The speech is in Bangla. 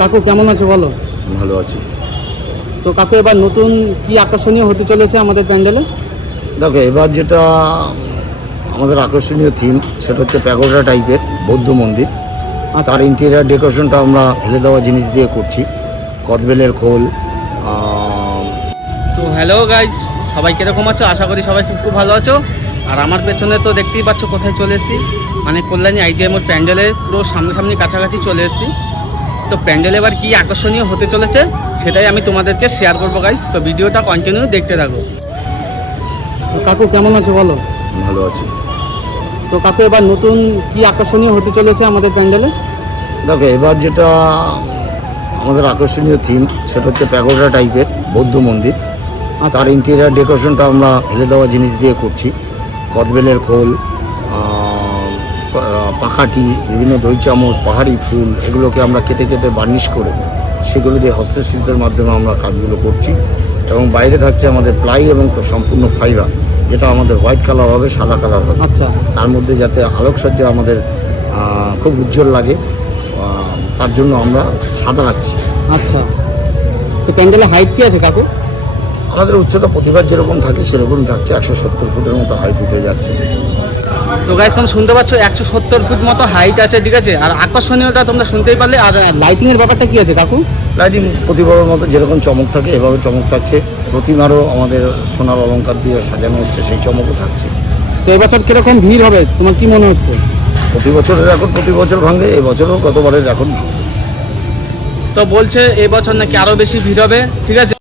কাকু কেমন আছো বলো? ভালো আছি। তো কাকু এবার নতুন কি আকর্ষণীয় হতে চলেছে আমাদের প্যান্ডেলে? দেখো, এবার যেটা আমাদের আকর্ষণীয় থিম সেটা হচ্ছে প্যাগোডা টাইপের বৌদ্ধ মন্দির। তার ইন্টেরিয়ার ডেকোরেশনটা আমরা ফেলে দেওয়া জিনিস দিয়ে করছি, কদবেলের খোল। তো হ্যালো গাইজ, সবাই কীরকম আছো? আশা করি সবাই খুব ভালো আছো। আর আমার পেছনে তো দেখতেই পাচ্ছ কোথায় চলে এসেছি, মানে কল্যাণী আইটিআই মোড় প্যান্ডেলের পুরো সামনাসামনি কাছাকাছি চলে এসেছি। তো প্যান্ডেল এবার কী আকর্ষণীয় হতে চলেছে সেটাই আমি তোমাদেরকে শেয়ার করবো গাইজ। তো ভিডিওটা কন্টিনিউ দেখতে থাকো। কাকু কেমন আছো বলো? ভালো আছি। তো কাকু এবার নতুন কি আকর্ষণীয় হতে চলেছে আমাদের প্যান্ডেলে? দেখো, এবার যেটা আমাদের আকর্ষণীয় থিম সেটা হচ্ছে প্যাগোডা টাইপের বৌদ্ধ মন্দির। তার ইন্টেরিয়ার ডেকোরেশনটা আমরা ফেলে দেওয়া জিনিস দিয়ে করছি, কদবেলের খোল, পাখাটি, বিভিন্ন দই চামচ, পাহাড়ি ফুল, এগুলোকে আমরা কেটে কেটে বার্নিশ করে সেগুলো দিয়ে হস্তশিল্পের মাধ্যমে আমরা কাজগুলো করছি। এবং বাইরে থাকছে আমাদের প্লাই এবং তো সম্পূর্ণ ফাইবার, যেটা আমাদের হোয়াইট কালার হবে, সাদা কালার হবে। আচ্ছা, তার মধ্যে যাতে আলোকসজ্জা আমাদের খুব উজ্জ্বল লাগে, তার জন্য আমরা সাদা রাখছি। আচ্ছা, তো প্যান্ডেলের হাইট কি আছে কাকু? আমাদের উচ্চতা প্রতিবার যেরকম থাকে সেরকম থাকছে, 170 ফুটের মতো হাইট উঠে যাচ্ছে। তো গাইস তোমরা শুনতে পাচ্ছ 170 ফুট মতো হাইট আছে, ঠিক আছে। আর আকর্ষণীয়তা তোমরা শুনতেই পারলে। আর লাইটিং এর ব্যাপারটা কি আছে কাকু? লাইটিং প্রতিবারের মতো যেরকম চমক থাকে এভাবে চমক থাকছে। প্রতিমারও আমাদের সোনার অলংকার দিয়ে সাজানো হচ্ছে, সেই চমকও থাকছে। তো এবছর কিরকম ভিড় হবে তোমার কি মনে হচ্ছে? প্রতি বছরের রেকর্ড প্রতি বছর ভাঙে, এবছরও গতবারের রেকর্ড। তো বলছে এবছর নাকি আরো বেশি ভিড় হবে, ঠিক আছে।